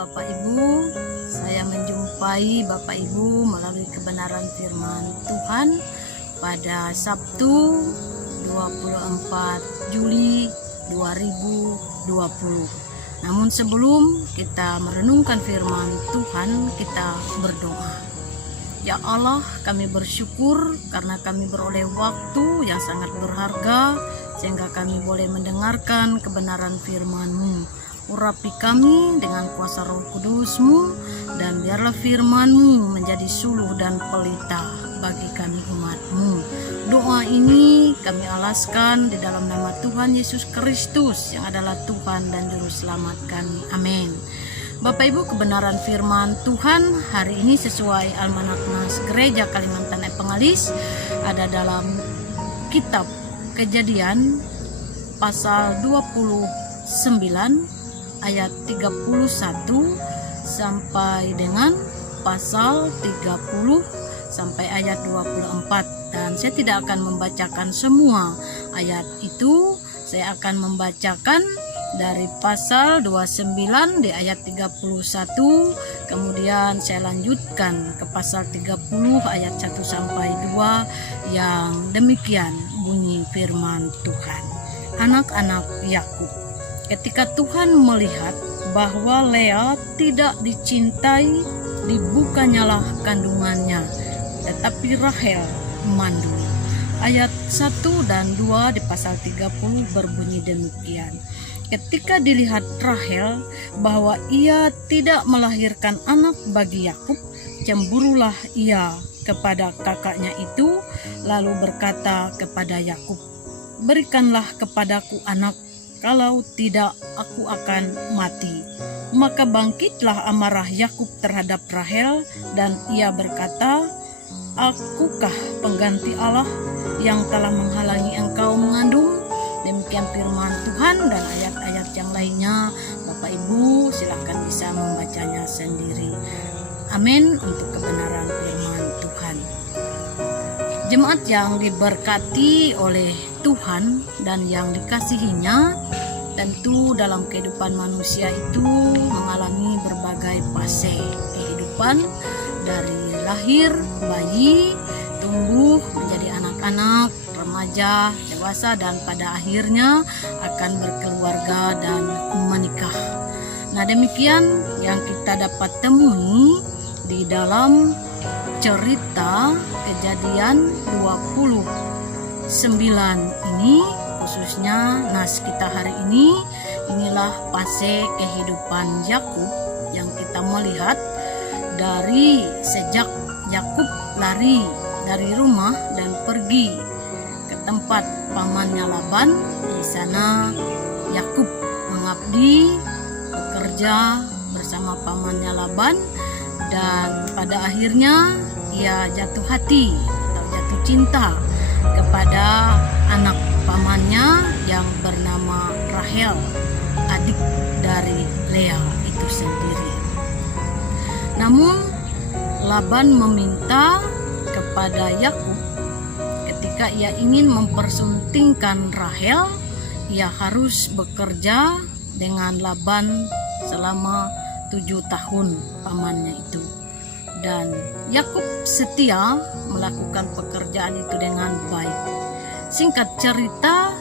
Bapak Ibu, saya menjumpai Bapak Ibu melalui kebenaran firman Tuhan pada Sabtu 24 Juli 2020. Namun sebelum kita merenungkan firman Tuhan, kita berdoa. Ya Allah, kami bersyukur karena kami beroleh waktu yang sangat berharga sehingga kami boleh mendengarkan kebenaran firman-Mu. Urapi kami dengan kuasa Roh Kudus-Mu, dan biarlah firman-Mu menjadi suluh dan pelita bagi kami umat-Mu. Doa ini kami alaskan di dalam nama Tuhan Yesus Kristus yang adalah Tuhan dan Juru Selamat kami. Amin. Bapak Ibu, kebenaran firman Tuhan hari ini sesuai Almanak Nas Gereja Kalimantan Evangelis ada dalam kitab Kejadian pasal 29 ayat 31 sampai dengan pasal 30 sampai ayat 24, dan saya tidak akan membacakan semua ayat itu. Saya akan membacakan dari pasal 29 di ayat 31, kemudian saya lanjutkan ke pasal 30 ayat 1 sampai 2 yang demikian bunyi firman Tuhan. Anak-anak Yakub, ketika Tuhan melihat bahwa Lea tidak dicintai, dibukanyalah kandungannya, tetapi Rahel mandul. Ayat 1 dan 2 di pasal 30 berbunyi demikian. Ketika dilihat Rahel bahwa ia tidak melahirkan anak bagi Yakub, cemburulah ia kepada kakaknya itu, lalu berkata kepada Yakub, "Berikanlah kepadaku anak, kalau tidak aku akan mati." Maka bangkitlah amarah Yakub terhadap Rahel, dan ia berkata, "Akukah pengganti Allah yang telah menghalangi engkau mengandung?" Demikian firman Tuhan, dan ayat-ayat yang lainnya Bapak Ibu silahkan bisa membacanya sendiri. Amin untuk kebenaran firman Tuhan. Jemaat yang diberkati oleh Tuhan dan yang dikasihinya, tentu dalam kehidupan manusia itu mengalami berbagai fase kehidupan, dari lahir, bayi, tumbuh menjadi anak-anak, remaja, dewasa, dan pada akhirnya akan berkeluarga dan menikah. Nah, demikian yang kita dapat temui di dalam cerita Kejadian 29 ini, khususnya nas kita hari ini. Inilah fase kehidupan Yakub yang kita melihat dari sejak Yakub lari dari rumah dan pergi ke tempat pamannya Laban. Di sana Yakub mengabdi, bekerja bersama pamannya Laban, dan pada akhirnya ia jatuh hati atau jatuh cinta kepada anak pamannya yang bernama Rahel, adik dari Lea itu sendiri. Namun Laban meminta kepada Yakub, ketika ia ingin mempersuntingkan Rahel, ia harus bekerja dengan Laban selama 7 tahun pamannya itu. Dan Yakub setia melakukan pekerjaan itu dengan baik. Singkat cerita,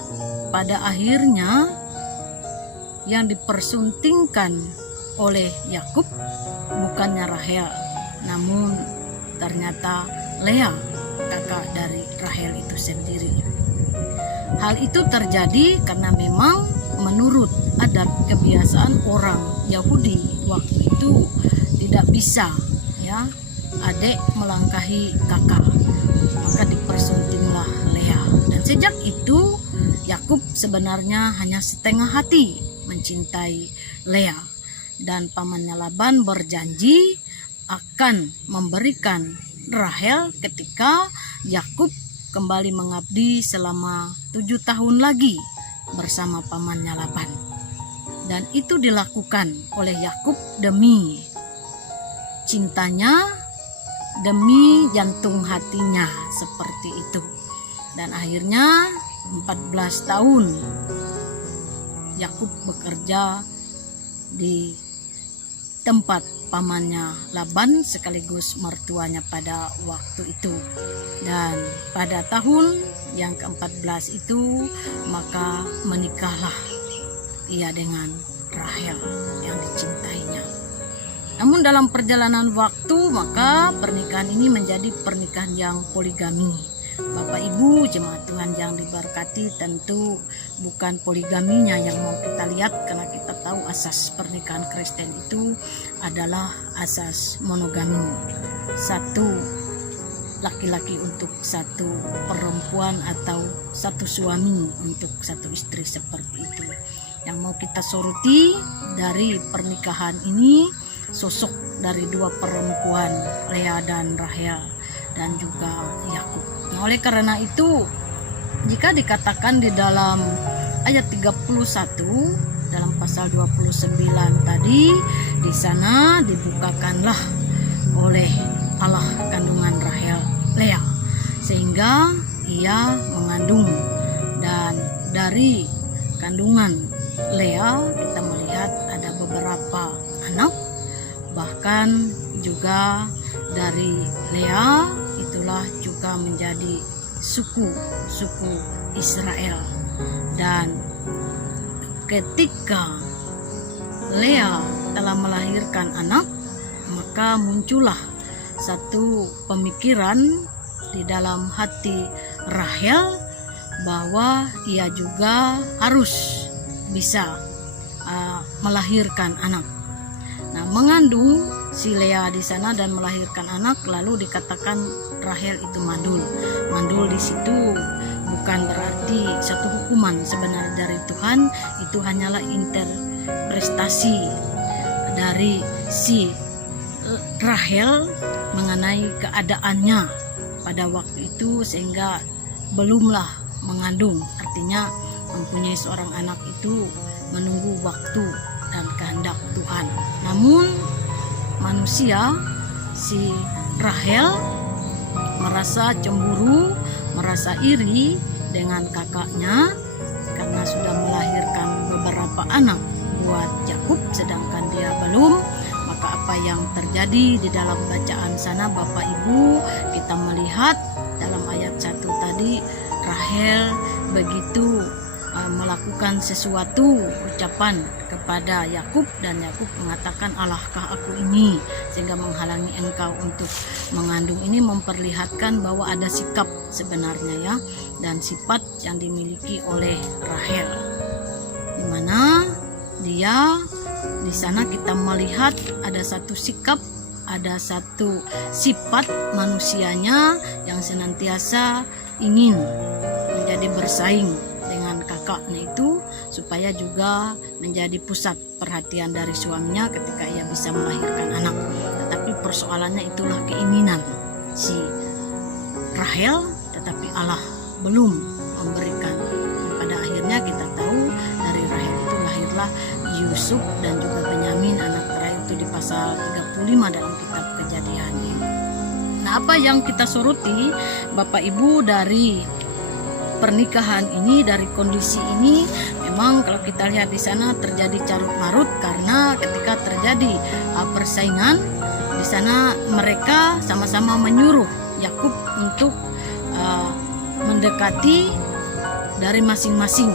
pada akhirnya yang dipersuntingkan oleh Yakub bukannya Rahel, namun ternyata Lea, kakak dari Rahel itu sendiri. Hal itu terjadi karena memang menurut adat kebiasaan orang Yahudi waktu itu tidak bisa, ya, adik melangkahi kakak, maka dipersuntinglah Lea. Dan sejak itu Yakub sebenarnya hanya setengah hati mencintai Lea, dan pamannya Laban berjanji akan memberikan Rahel ketika Yakub kembali mengabdi selama 7 tahun lagi bersama pamannya Laban. Dan itu dilakukan oleh Yakub demi cintanya, demi jantung hatinya, seperti itu. Dan akhirnya 14 tahun. Yakub bekerja di tempat pamannya Laban sekaligus mertuanya pada waktu itu. Dan pada tahun yang ke-14 itu maka menikahlah ia dengan Rahel yang dicintainya. Namun dalam perjalanan waktu maka pernikahan ini menjadi pernikahan yang poligami. Bapak Ibu jemaat Tuhan yang diberkati, tentu bukan poligaminya yang mau kita lihat, karena kita tahu asas pernikahan Kristen itu adalah asas monogami. Satu laki-laki untuk satu perempuan atau satu suami untuk satu istri, seperti itu. Yang mau kita soroti dari pernikahan ini sosok dari dua perempuan, Lea dan Rahel, dan juga Yakub. Nah, oleh karena itu jika dikatakan di dalam ayat 31 dalam pasal 29 tadi, di sana dibukakanlah oleh Allah kandungan Rahel, Lea, sehingga ia mengandung. Dan dari kandungan Lea kita melihat ada beberapa anak, bahkan juga dari Lea itulah juga menjadi suku Israel. Dan ketika Lea telah melahirkan anak, maka muncullah satu pemikiran di dalam hati Rahel bahwa ia juga harus bisa melahirkan anak. Nah, mengandung si Lea di sana dan melahirkan anak, lalu dikatakan Rahel itu mandul. Mandul di situ bukan berarti satu hukuman sebenarnya dari Tuhan, itu hanyalah interpretasi dari si Rahel mengenai keadaannya pada waktu itu, sehingga belumlah mengandung. Artinya mempunyai seorang anak itu menunggu waktu dan kehendak Tuhan. Namun manusia, si Rahel merasa cemburu, merasa iri dengan kakaknya karena sudah melahirkan beberapa anak buat Yakub sedangkan dia belum. Maka apa yang terjadi di dalam bacaan sana Bapak Ibu, kita melihat dalam ayat 1 tadi, Rahel begitu melakukan sesuatu ucapan kepada Yakub, dan Yakub mengatakan, "Allahkah aku ini sehingga menghalangi engkau untuk mengandung?" Ini memperlihatkan bahwa ada sikap sebenarnya ya, dan sifat yang dimiliki oleh Rahel, di mana dia di sana kita melihat ada satu sikap, ada satu sifat manusianya yang senantiasa ingin menjadi bersaing dengan kakaknya itu, supaya juga menjadi pusat perhatian dari suaminya ketika ia bisa melahirkan anak. Tetapi persoalannya itulah keinginan si Rahel, tetapi Allah belum memberikan. Dan pada akhirnya kita tahu dari Rahel itu lahirlah Yusuf dan juga Benyamin, anak terakhir itu di pasal 35 dalam kitab Kejadian ini. Nah, apa yang kita soroti Bapak Ibu dari pernikahan ini, dari kondisi ini, memang kalau kita lihat di sana terjadi carut marut, karena ketika terjadi persaingan di sana mereka sama-sama menyuruh Yakub untuk mendekati dari masing-masing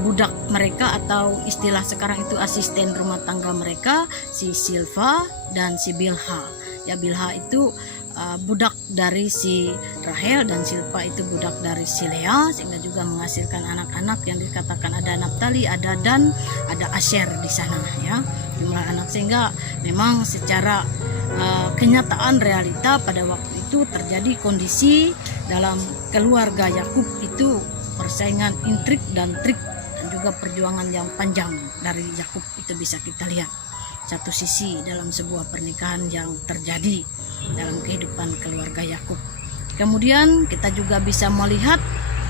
budak mereka, atau istilah sekarang itu asisten rumah tangga mereka, si Silva dan si Bilha. Ya, Bilha itu budak dari si Rahel dan Silpa itu budak dari si Lea, sehingga juga menghasilkan anak-anak yang dikatakan ada Naftali, ada Dan, ada Asher di sana ya, jumlah anak. Sehingga memang secara kenyataan realita pada waktu itu terjadi kondisi dalam keluarga Yakub itu persaingan, intrik dan trik, dan juga perjuangan yang panjang dari Yakub itu bisa kita lihat. Satu sisi dalam sebuah pernikahan yang terjadi dalam kehidupan keluarga Yakub. Kemudian kita juga bisa melihat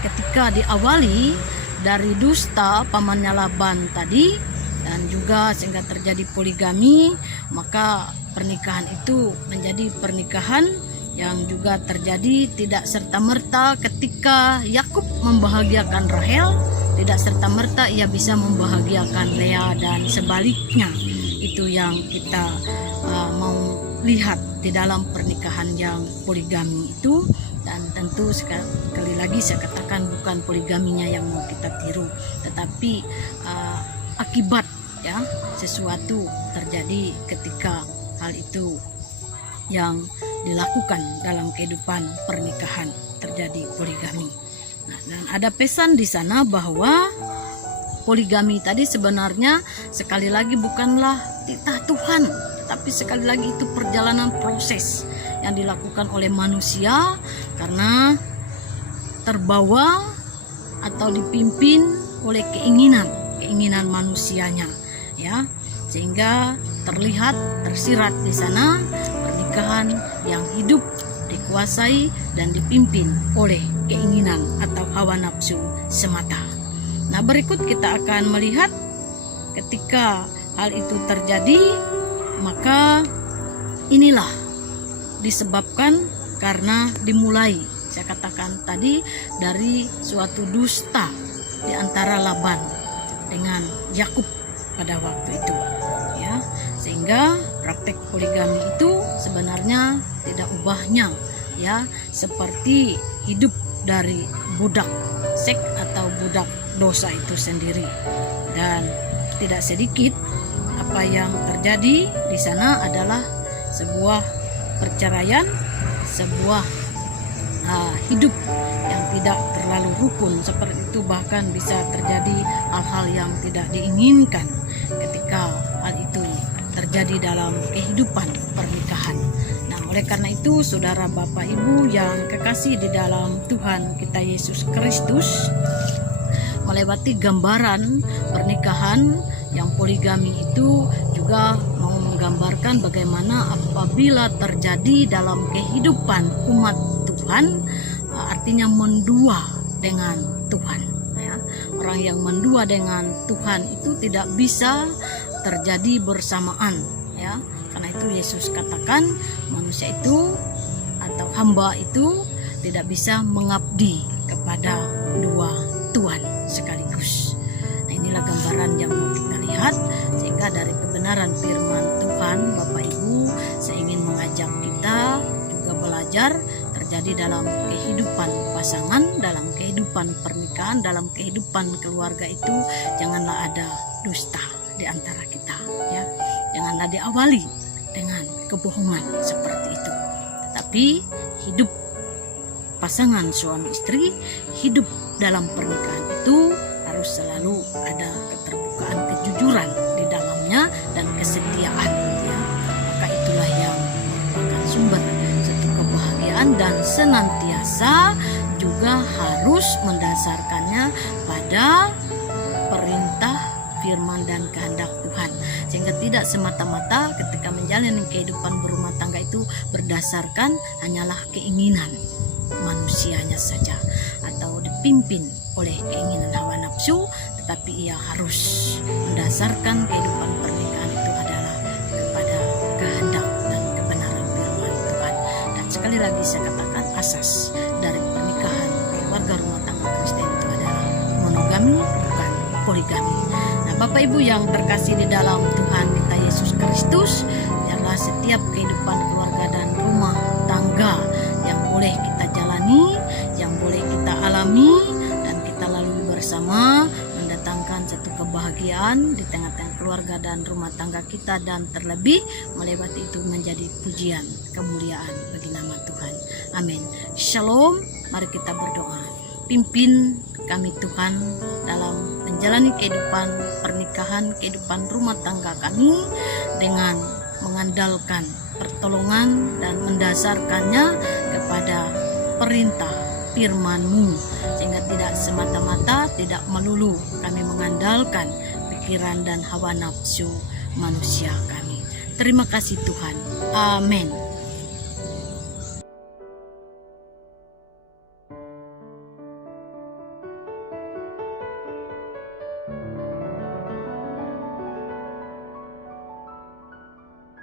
ketika diawali dari dusta pamannya Laban tadi, dan juga sehingga terjadi poligami, maka pernikahan itu menjadi pernikahan yang juga terjadi tidak serta-merta ketika Yakub membahagiakan Rahel, tidak serta-merta ia bisa membahagiakan Lea, dan sebaliknya. Itu itu yang kita mau lihat di dalam pernikahan yang poligami itu. Dan tentu sekali lagi saya katakan bukan poligaminya yang mau kita tiru, tetapi akibat ya sesuatu terjadi ketika hal itu yang dilakukan dalam kehidupan pernikahan terjadi poligami. Nah, dan ada pesan di sana bahwa poligami tadi sebenarnya sekali lagi bukanlah titah Tuhan, tetapi sekali lagi itu perjalanan proses yang dilakukan oleh manusia karena terbawa atau dipimpin oleh keinginan manusianya, ya, sehingga terlihat tersirat di sana pernikahan yang hidup dikuasai dan dipimpin oleh keinginan atau hawa nafsu semata. Nah, berikut kita akan melihat ketika hal itu terjadi, maka inilah disebabkan karena dimulai, saya katakan tadi, dari suatu dusta di antara Laban dengan Yakub pada waktu itu, ya, sehingga praktek poligami itu sebenarnya tidak ubahnya, ya, seperti hidup dari budak seks atau budak dosa itu sendiri. Dan tidak sedikit apa yang terjadi di sana adalah sebuah perceraian, sebuah hidup yang tidak terlalu rukun seperti itu, bahkan bisa terjadi hal-hal yang tidak diinginkan ketika hal itu terjadi dalam kehidupan pernikahan. Nah, oleh karena itu saudara Bapak Ibu yang kekasih di dalam Tuhan kita Yesus Kristus, melewati gambaran pernikahan yang poligami itu juga mau menggambarkan bagaimana apabila terjadi dalam kehidupan umat Tuhan, artinya mendua dengan Tuhan, ya. Orang yang mendua dengan Tuhan itu tidak bisa terjadi bersamaan, ya. Karena itu Yesus katakan manusia itu atau hamba itu tidak bisa mengabdi kepada dua Tuhan sekaligus. Nah, inilah gambaran yang mau kita lihat, sehingga dari kebenaran firman Tuhan Bapak Ibu, saya ingin mengajak kita juga belajar terjadi dalam kehidupan pasangan, dalam kehidupan pernikahan, dalam kehidupan keluarga itu janganlah ada dusta di antara kita, ya. Janganlah diawali dengan kebohongan seperti itu. Tetapi hidup pasangan suami istri, hidup dalam pernikahan itu harus selalu ada keterbukaan, kejujuran di dalamnya dan kesetiaan, ya. Maka itulah yang merupakan sumber satu kebahagiaan, dan senantiasa juga harus mendasarkannya pada perintah, firman dan kehendak Tuhan, sehingga tidak semata-mata ketika menjalani kehidupan berumah tangga itu berdasarkan hanyalah keinginan manusianya saja atau dipimpin oleh keinginan hawa nafsu, tetapi ia harus mendasarkan kehidupan pernikahan itu adalah kepada kehendak dan kebenaran firman Tuhan. Dan sekali lagi saya katakan, asas dari pernikahan keluarga rumah tangga Kristen itu adalah monogami, bukan poligami. Nah, Bapak Ibu yang terkasih di dalam Tuhan kita Yesus Kristus, biarlah setiap kehidupan keluarga dan rumah tangga yang boleh kita jalani, yang boleh kita alami dan kita lalui bersama, mendatangkan satu kebahagiaan di tengah-tengah keluarga dan rumah tangga kita, dan terlebih melewati itu menjadi pujian kemuliaan bagi nama Tuhan. Amin. Shalom. Mari kita berdoa. Pimpin kami Tuhan dalam menjalani kehidupan pernikahan, kehidupan rumah tangga kami dengan mengandalkan pertolongan dan mendasarkannya kepada perintah firman-Mu, sehingga tidak semata-mata, tidak melulu kami mengandalkan pikiran dan hawa nafsu manusia kami. Terima kasih Tuhan. Amin.